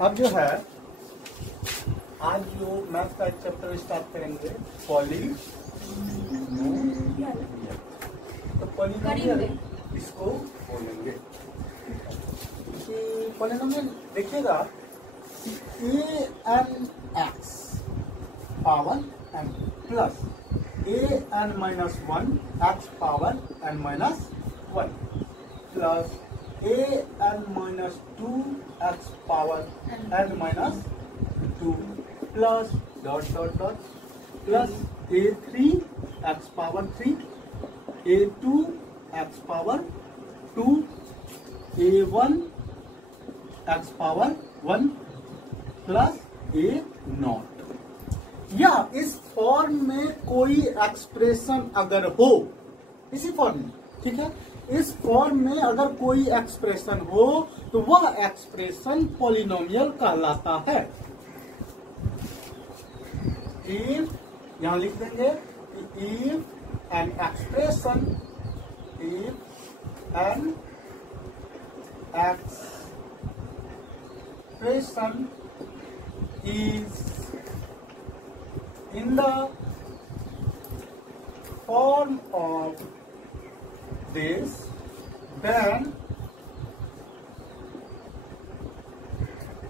अब जो है आज जो मैथ का एक चैप्टर स्टार्ट करेंगे पॉलिनोमियल। तो पॉलिनोमियल इसको बोलेंगे कि पॉलिनोमियल देखिएगा a n x power n plus a n minus one x power n minus one plus a n minus two x power n minus two plus dot dot dot plus a three x power three a two x power two a one x power one plus a not. या इस form में कोई expression अगर हो, इसी form में, ठीक है, इस फॉर्म में अगर कोई एक्सप्रेशन हो तो वह एक्सप्रेशन पॉलिनोमियल कहलाता है। इफ यहां लिख देंगे if an expression is in the form of this, then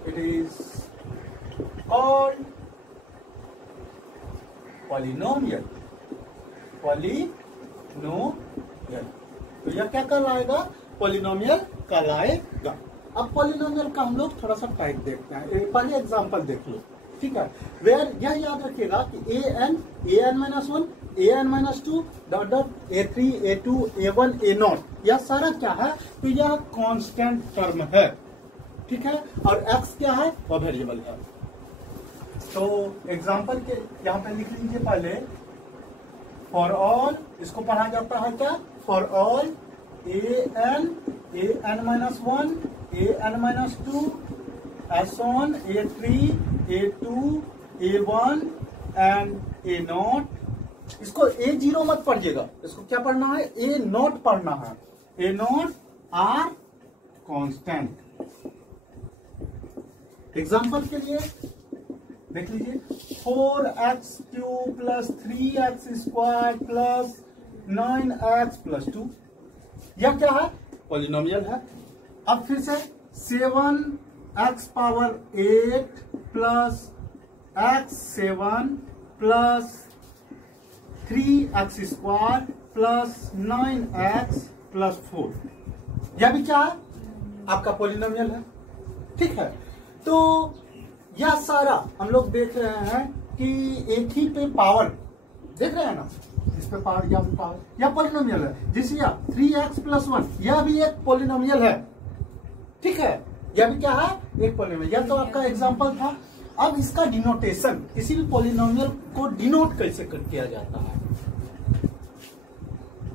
it is called polynomial। तो यह क्या कहलाएगा? पॉलिनोमियल कहलाएगा। अब पॉलिनोमियल का हम लोग थोड़ा सा टाइप देखते हैं। पहले एग्जांपल देख लो, ठीक है। वेयर यह याद रखिएगा कि a n minus one, a n minus two dot dot a three a two a one a not, यह सारा क्या है? तो यह कांस्टेंट टर्म है, ठीक है। और एक्स क्या है? वह वेरिएबल है। तो एग्जांपल के यहाँ पे लिख लीजिए पहले फॉर ऑल, इसको पढ़ा जाता है क्या? For all a n minus one, a n minus two, s on a three, a two, a one and a naught. इसको ए जीरो मत पढ़िएगा, इसको क्या पढ़ना है? ए नॉट पढ़ना है। ए नॉट आर कांस्टेंट। एग्जांपल के लिए देख लीजिए 4x cube plus 3x square plus 9x plus 2, यह क्या है? पॉलिनोमियल है। अब फिर से 7x power 8 plus x7 plus 3x square plus 9x plus 4, यह भी क्या है? आपका पॉलिनोमियल है, ठीक है। तो यह सारा हम लोग देख रहे हैं कि एक ही पे पावर देख रहे हैं ना, इस पे पावर यह पॉलिनोमियल है। जैसे 3x प्लस 1, यह भी एक पॉलिनोमियल है, ठीक है। यह भी क्या है? एक पॉलिनोमियल। यह तो आपका एग्जांपल था। अब इसका डिनोटेशन, किसी भी पॉलिनोमियल को डिनोट कैसे किया जाता है?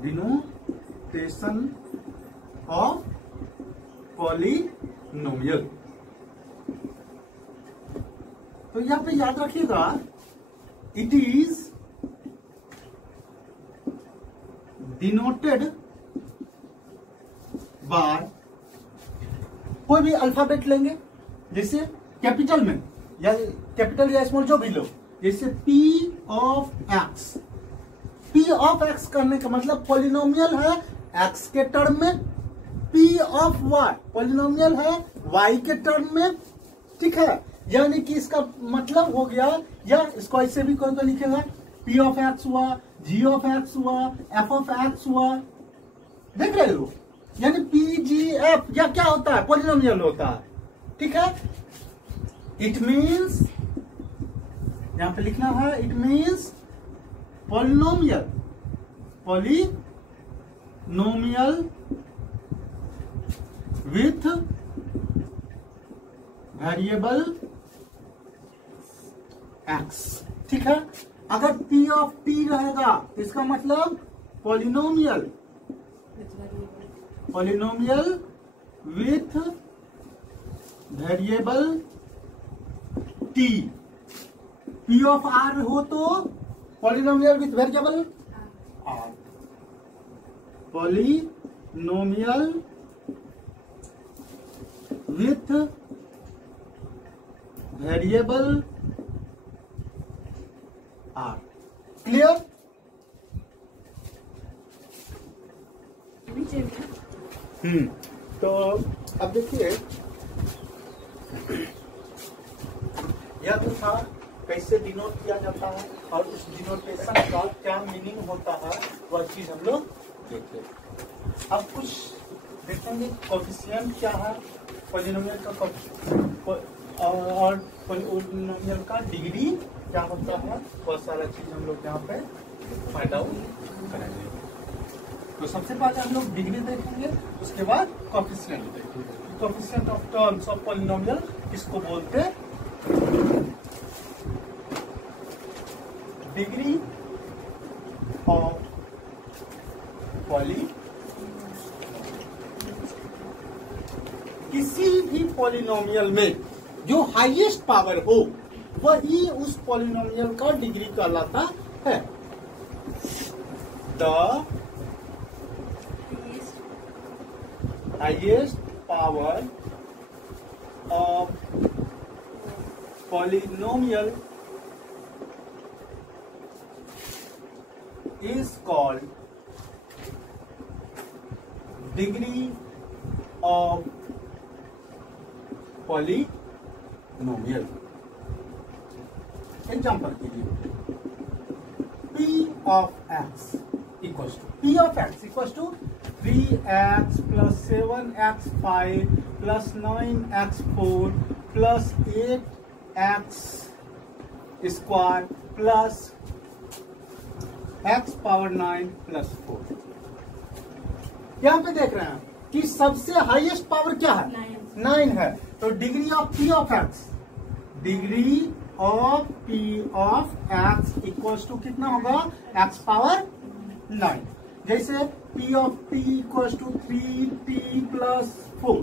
Denotation of polynomial. तो यहां पे याद रखिएगा इट इज डिनोटेड बाय, कोई भी अल्फाबेट लेंगे, जैसे कैपिटल में या कैपिटल या स्मॉल जो भी लो, जैसे P of X। P of X करने का मतलब पॉलिनोमियल है X के टर्म में, P ऑफ Y पॉलिनोमियल है Y के टर्म में, ठीक है। यानी कि इसका मतलब हो गया, या इसको ऐसे भी कोई तो लिखेगा P ऑफ X हुआ, G ऑफ X हुआ, F ऑफ X हुआ, देख रहे हो? यानी P G F या क्या होता है? पॉलिनोमियल होता है, ठीक है। इट मीन्स, यहां पे लिखना है, it means polynomial with variable x, ठीक है। अगर P ऑफ T रहेगा तो इसका मतलब polynomial with variable T। P of R हो तो polynomial with variable R। Polynomial with variable R. Clear? तो अब देखिए, यह तो था कैसे डिनोट किया जाता है और उस डिनोटेशन का क्या मीनिंग होता है, वह चीज हम लोग देखे। अब कुछ देखेंगे कोएफिशिएंट क्या है, पॉलिनोमियल का और पॉलिनोमियल का डिग्री क्या होता है, बहुत सारा चीज हम लोग यहाँ पे फाइंड आउट करेंगे। तो सबसे पहले हम लोग डिग्री देखेंगे, उसके बाद कोएफिशिएंट देखेंगे। Coefficient of terms of polynomial किसको बोलते हैं? डिग्री ऑफ पॉली, किसी भी पॉलिनोमियल में जो हाईएस्ट पावर हो वही उस पॉलिनोमियल का डिग्री कहलाता है। The highest power of polynomial is called degree of polynomial. Example कीजिए, p of x equals to 3x plus 7x5 plus 9x4 plus 8x square plus x power 9 plus 4। यहाँ पे देख रहे हैं कि सबसे हाईएस्ट पावर क्या है? 9 है। तो degree of p of x, degree of p of x equals to कितना होगा? x power 9। जैसे p of t equals to 3t plus 4,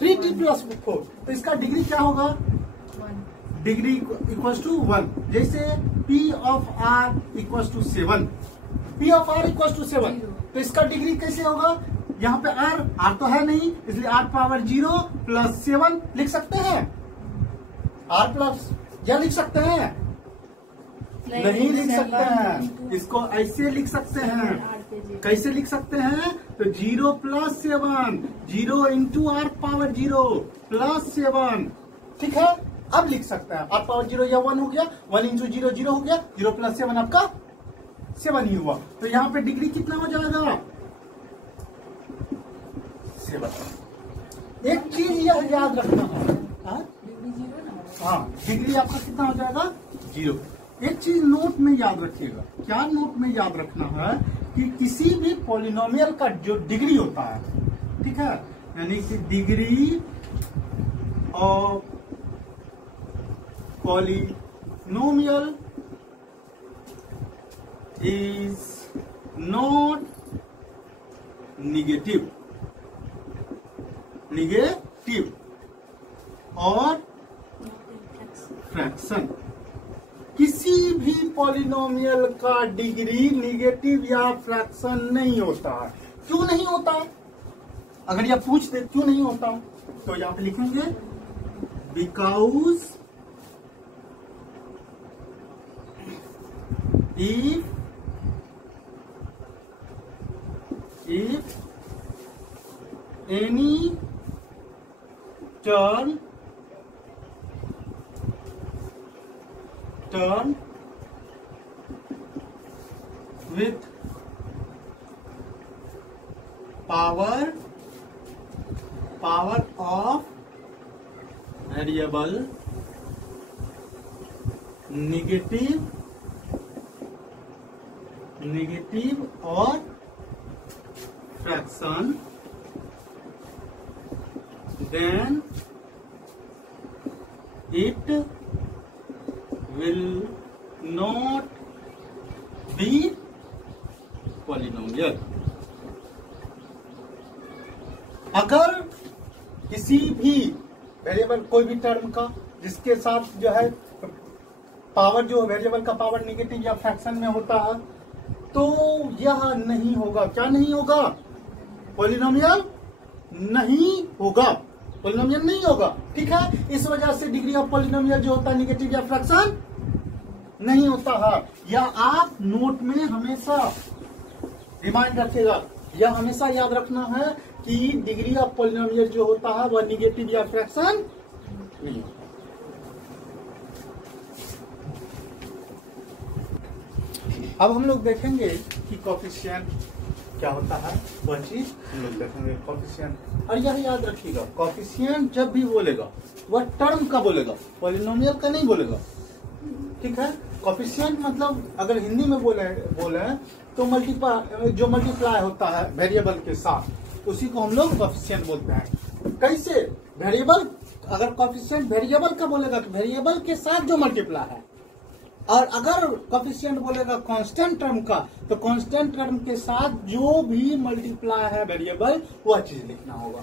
3t plus 4, तो इसका डिग्री क्या होगा? Degree equals to 1। जैसे P of R equals to 7, P of R equals to 7, तो इसका डिग्री कैसे होगा? यहाँ पे R तो है नहीं, इसलिए R पावर 0 प्लस 7 लिख सकते हैं। R प्लस या लिख सकते हैं? नहीं लिख सकते हैं, इसको ऐसे लिख सकते हैं। कैसे लिख सकते हैं? तो 0 plus 7, 0 into R power 0 plus 7, ठीक है। अब लिख सकते हैं R पावर 0 या 1 हो गया, 1 इंटू 0 0 हो गया, 0 प्लस 7 आपका 7 ही हुआ। तो यहाँ पे डिग्री कितना हो जाएगा? 7। एक चीज यह याद रखना है, हाँ, डिग्री आपका कितना हो जाएगा? 0। एक चीज नोट में याद रखिएगा। क्या नोट में याद रखना है? कि किसी भी पॉलिनोमियल का जो डिग्री होता है, ठीक है, यानी कि degree of polynomial is not negative और फ्रैक्शन। किसी भी पॉलिनोमियल का डिग्री निगेटिव या फ्रैक्शन नहीं होता है। क्यों नहीं होता? अगर यह पूछ दे क्यों नहीं होता, तो यहां पे लिखेंगे because if any term with power of variable negative और fraction, then it will not be polynomial। अगर किसी भी वेरिएबल, कोई भी टर्म का जिसके साथ जो है पावर, जो वेरिएबल का पावर निगेटिव या फ्रैक्शन में होता है, तो यह नहीं होगा। क्या नहीं होगा? पॉलिनोमियल नहीं होगा। पॉलिनोमियल नहीं होगा। ठीक है, इस वजह से डिग्री ऑफ पॉलिनोमियल जो होता है निगेटिव या फ्रैक्शन नहीं होता है। या आप नोट में हमेशा रिमाइंड रखिएगा, या हमेशा याद रखना है कि डिग्री ऑफ पॉलिनोमियल जो होता है वह निगेटिव या फ्रैक्शन नहीं होता। अब हम लोग देखेंगे कि कोफिशिएंट क्या होता है, वह चीज हम लोग देखेंगे कोफिशिएंट। और यह याद रखिएगा, कोफिशिएंट जब भी बोलेगा वह टर्म का बोलेगा, पॉलिनोमियल का नहीं बोलेगा। ठीक है, कोफिशिएंट मतलब अगर हिंदी में बोले तो जो मल्टीप्लाई होता है वेरिएबल के साथ, उसी को हम लोग कोफिशिएंट बोलते हैं। कैसे? वेरिएबल, अगर कोफिशिएंट वेरिएबल का बोलेगा तो वेरिएबल के साथ जो मल्टीप्लाई है, और अगर कोफिशिएंट बोलेगा कांस्टेंट टर्म का तो कांस्टेंट टर्म के साथ जो भी मल्टीप्लाई है वेरिएबल वह चीज लिखना होगा।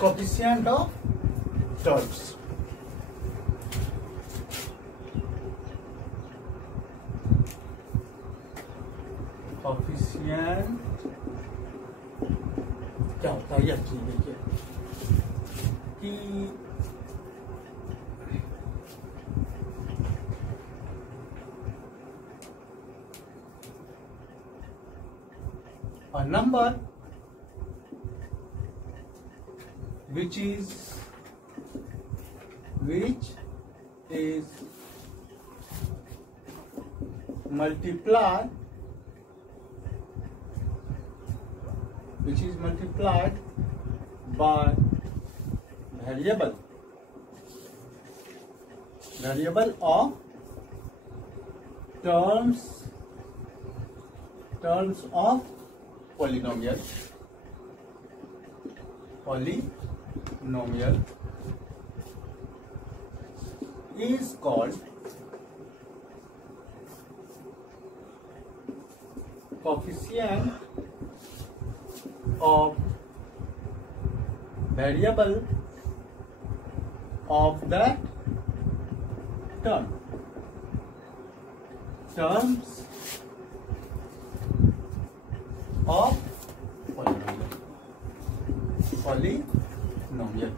कोफिशिएंट ऑफ टर्म्स, कोफिशिएंट क्या होता है यह चीज देखिए कि a number which is multiplied by variable of terms of polynomial is called coefficient of variable of that term. Terms of polynomial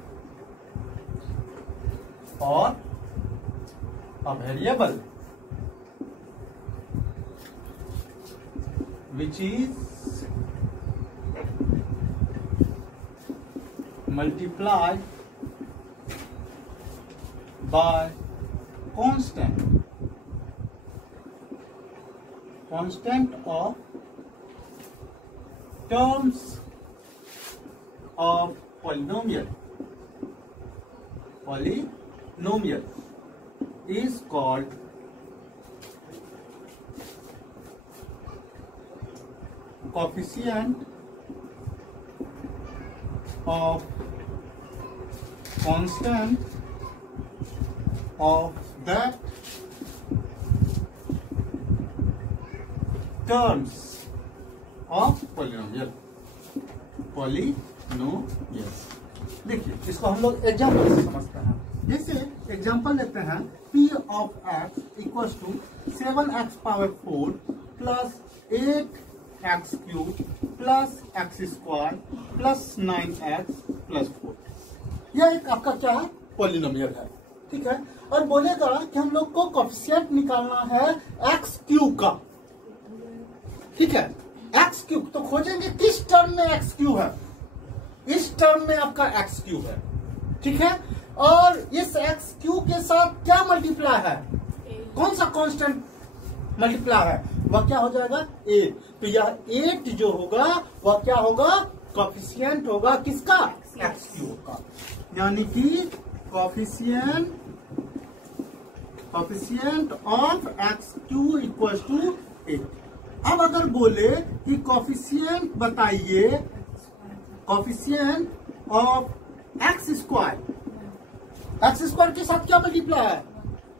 or a variable which is multiplied by constant of terms of polynomial is called coefficient of constant of that terms of polynomial। देखिए इसको हम लोग example से समझते हैं। जैसे example लेते हैं, p of x equal to 7x power 4 plus 8x cube plus x square plus 9x plus 4। यह एक आपका क्या है, पॉलिनोमियल है। ठीक है, और बोलेगा कि हम लोग को कोफिशिएंट निकालना है x क्यूब का। ठीक है, x क्यूब तो खोजेंगे किस टर्म में x क्यूब है, इस टर्म में आपका x क्यूब है। ठीक है, और इस x क्यूब के साथ क्या मल्टीप्लाई है, कौन सा कांस्टेंट मल्टीप्लाई है, वह क्या हो जाएगा 8। तो यह 8 जो होगा वह क्या होगा, कोफिशिएंट होगा किसका, x क्यूब का। यानी कि coefficient of x cube equal to 8। अब अगर बोले कि कोफिशिएंट बताइए, कोफिशिएंट ऑफ x स्क्वायर के साथ क्या मल्टीप्लाई है,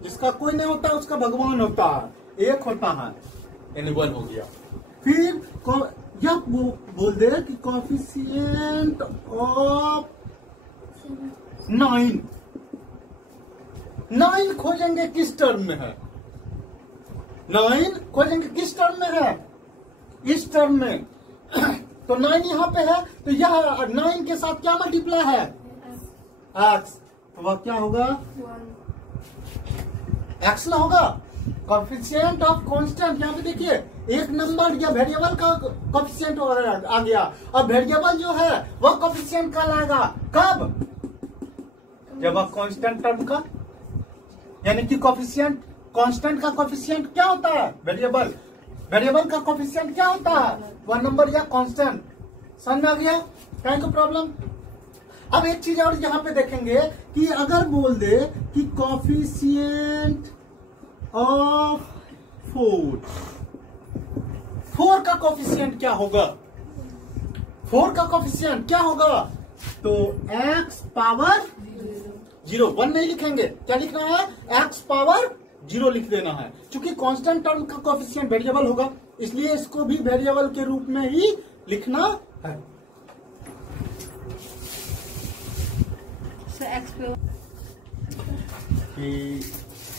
जिसका कोई नहीं होता उसका भगवान होता है, एक होता है, यानी 1 हो गया। फिर यह बोल दे कि कोफिशिएंट ऑफ 9 खोजेंगे किस टर्म में है, 9 खोजेंगे किस टर्म में है, इस टर्म में। तो 9 यहाँ पे है, तो यह 9 के साथ क्या मल्टीप्लाई है, x, तो वह क्या होगा, x ना होगा। कोफिशिएंट ऑफ कांस्टेंट, यहाँ पे देखिए एक नंबर या वेरिएबल का कोफिशिएंट आ गया, और वेरिएबल जो है वह कोफिशिएंट का लाएगा कब, जब आप कांस्टेंट टर्म का, यानी कि कोफिशिएंट, कांस्टेंट का कोफिशिएंट क्या होता है, वेरिएबल, वेरिएबल का कोफिशिएंट क्या होता है, वह नंबर या कांस्टेंट। समझ में आ गया, क्या कोई प्रॉब्लम। अब एक चीज और यहाँ पे देखेंगे कि अगर बोल दे कि कोफिशिएंट ऑफ 4 का कोफिशिएंट क्या होगा, 4 का कोफिशिएंट क्या होगा, तो x पावर 0, 1 नहीं लिखेंगे, क्या लिखना है, x पावर 0 लिख देना है। चूंकि कांस्टेंट टर्म का कोफिशिएंट वेरिएबल होगा, इसलिए इसको भी वेरिएबल के रूप में ही लिखना है।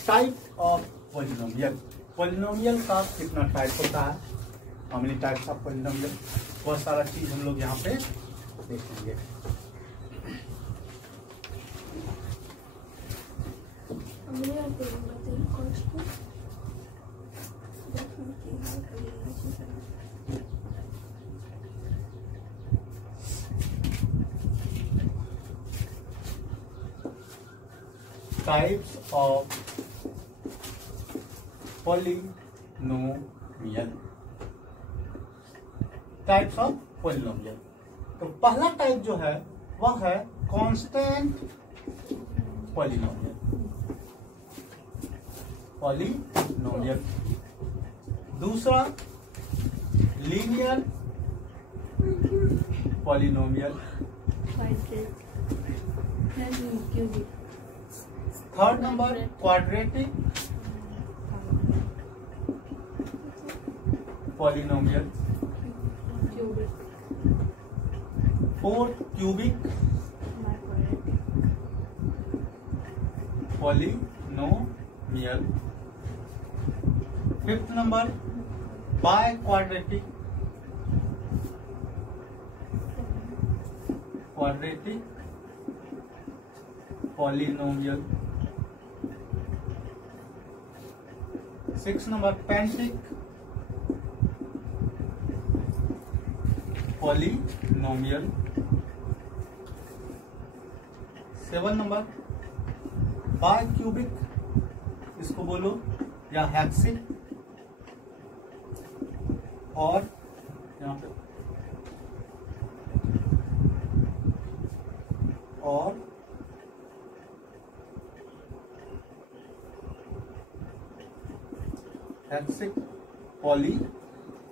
टाइप ऑफ पॉलिनोमियल, पॉलिनोमियल का कितना टाइप होता है, how many types of polynomial, बहुत सारा चीज हम लोग यहाँ पे देखेंगे। Types of polynomial, types of polynomial. तो पहला टाइप जो है वह है कांस्टेंट पॉलिनोमियल, पॉलिनोमियल। दूसरा linear polynomial, third number quadratic polynomial, fourth cubic polynomial, fifth number biquadratic polynomial, six number pentic polynomial, seven number bicubic, इसको बोलो या हेक्सिक, और यहाँ पे और हेक्सिक पॉलिनोमियल।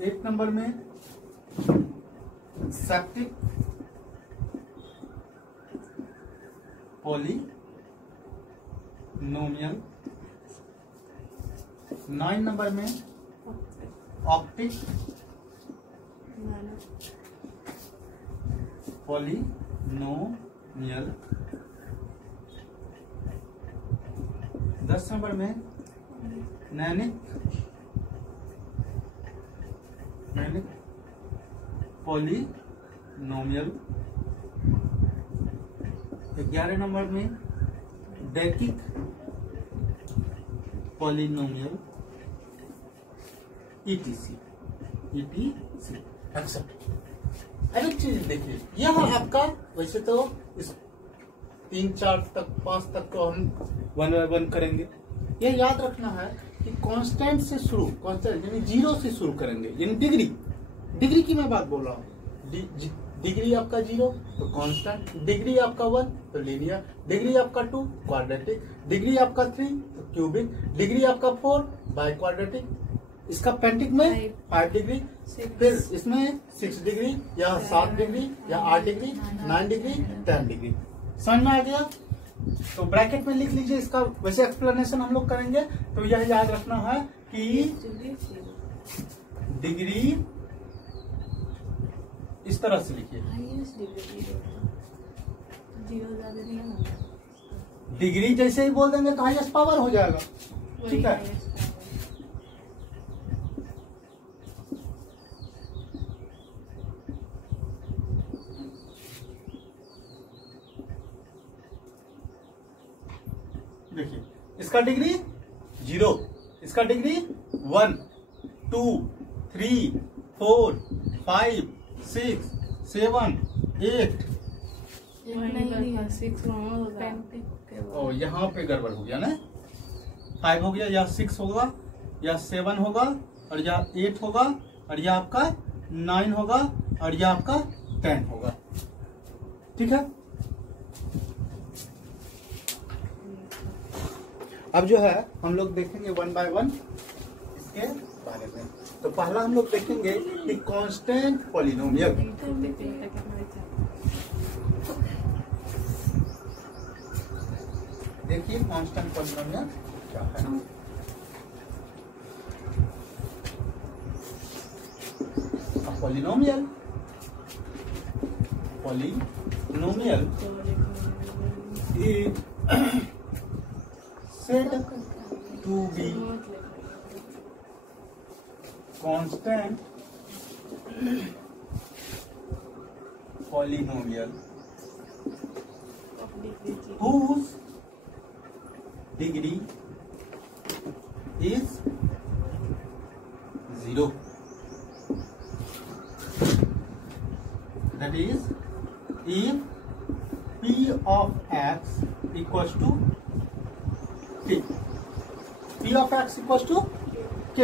8 नंबर में सेप्टिक पॉलिनोमियल। 9 नंबर में ऑक्टिक पॉलिनोमियल। 10 नंबर में नैनिक पॉलिनोमियल। 11 नंबर में डेकिक पॉलिनोमियल, ETC एक्सेप्ट। अरे चीज देखिए, यह आपका वैसे तो इस 3, 4 तक 5 तक तो हम 1 by 1 करेंगे। यह याद रखना है कि कांस्टेंट से शुरू, कांस्टेंट यानी 0 से शुरू करेंगे, यानी डिग्री की मैं बात बोल रहा हूँ। डिग्री आपका 0 तो कांस्टेंट, डिग्री आपका 1 तो लीनियर, डिग्री आपका 2 क्वाड्रेटिक, डिग्री आपका 3 तो क्यूबिक, डिग्री आपका 4 बाय क्वाड्रेटिक, इसका पेंटिक में 5 डिग्री, फिर इसमें 6 डिग्री या 7 डिग्री या 8 डिग्री, 9 डिग्री, 10 डिग्री। समझ में आ गया? तो ब्रैकेट में लिख लीजिए इसका, वैसे एक्सप्लेनेशन हम लोग करेंगे तो यह याद रखना है कि डिग्री इस तरह से लिखिए, डिग्री जैसे ही बोल देंगे तो हाईएस्ट पावर हो जाएगा, ठीक है। इसका डिग्री 0, इसका डिग्री 1, 2, 3, 4, 5, 6, 7, 8। यहाँ पे गड़बड़ हो गया ना, 5 हो गया, या 6 होगा, या 7 होगा, और या 8 होगा, और या आपका 9 होगा, और या आपका 10 होगा। ठीक है। अब जो है हम लोग देखेंगे 1 बाय 1 इसके बारे में। तो पहला हम लोग देखेंगे कि कांस्टेंट पॉलिनोमियल। देखिए कांस्टेंट पॉलिनोमियल क्या है। Polynomial is said to be constant polynomial whose degree is 0. That is, if P of x equals to K, P of x equals to K,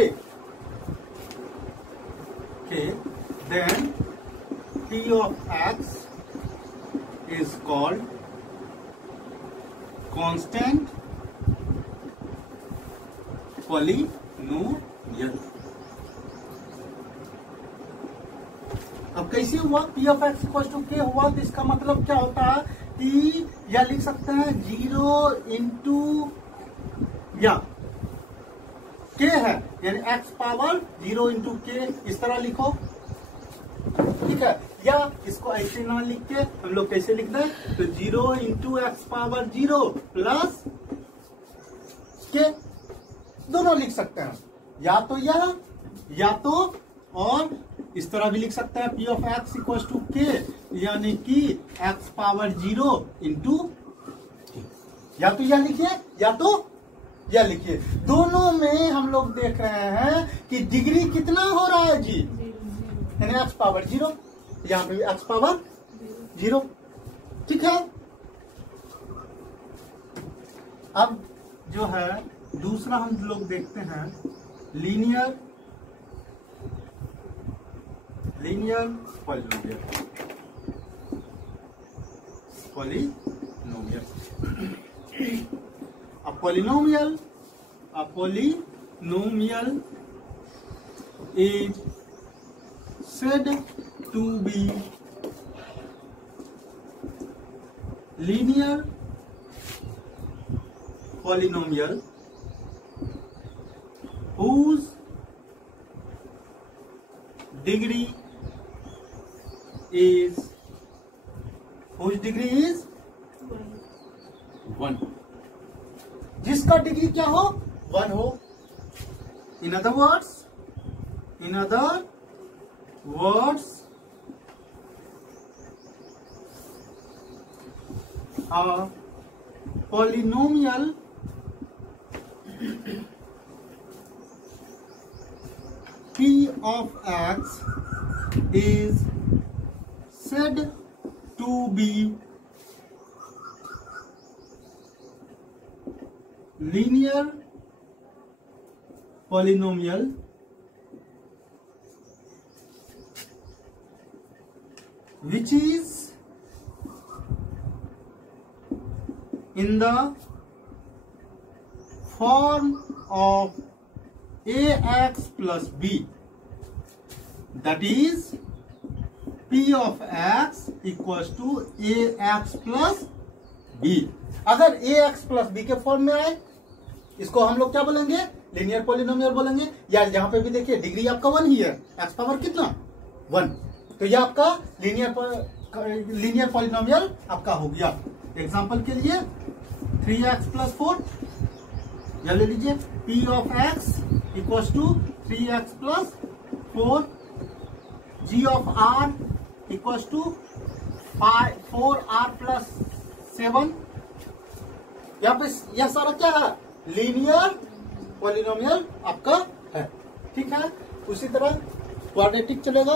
then P of x is called constant polynomial. अब कैसे हुआ P of x equal to K हुआ, तो इसका मतलब क्या होता है कि या लिख सकते हैं 0 इंटू या K है, यानी x पावर 0 इंटू K, इस तरह लिखो। ठीक है। या इसको ऐसे ना लिख के हम लोग कैसे लिख दें, तो 0 into x power 0 plus K, दोनों लिख सकते हैं, या तो यह या तो, और इस तरह भी लिख सकते हैं P of x equal to K, यानी कि x पावर 0 इंटू, या तो यह लिखिए या तो यह लिखिए। दोनों में हम लोग देख रहे हैं कि डिग्री कितना हो रहा है जी, यानी x पावर 0, यहाँ पे भी x पावर 0। ठीक है। अब जो है दूसरा हम लोग देखते हैं linear polynomial. A polynomial is said to be linear polynomial whose degree is 1, जिसका डिग्री क्या हो, 1 हो। In other words a polynomial P of x is said to be linear polynomial which is in the form of ax plus b, that is P of x equals to ax plus b। अगर ax plus b के form में आए, इसको हम लोग क्या बोलेंगे, linear polynomial बोलेंगे। या यहाँ पे भी देखिए डिग्री आपका 1 ही है, x पावर कितना 1, तो ये आपका लीनियर पॉलिनोमियल आपका हो गया। एग्जांपल के लिए 3x plus 4, या ले लीजिए P of x equals to 3x plus 4, G of r equals to 4r plus 7। यहाँ पे यह सारा क्या है, लीनियर पॉलिनोमियल आपका है। ठीक है, उसी तरह क्वाड्रेटिक चलेगा,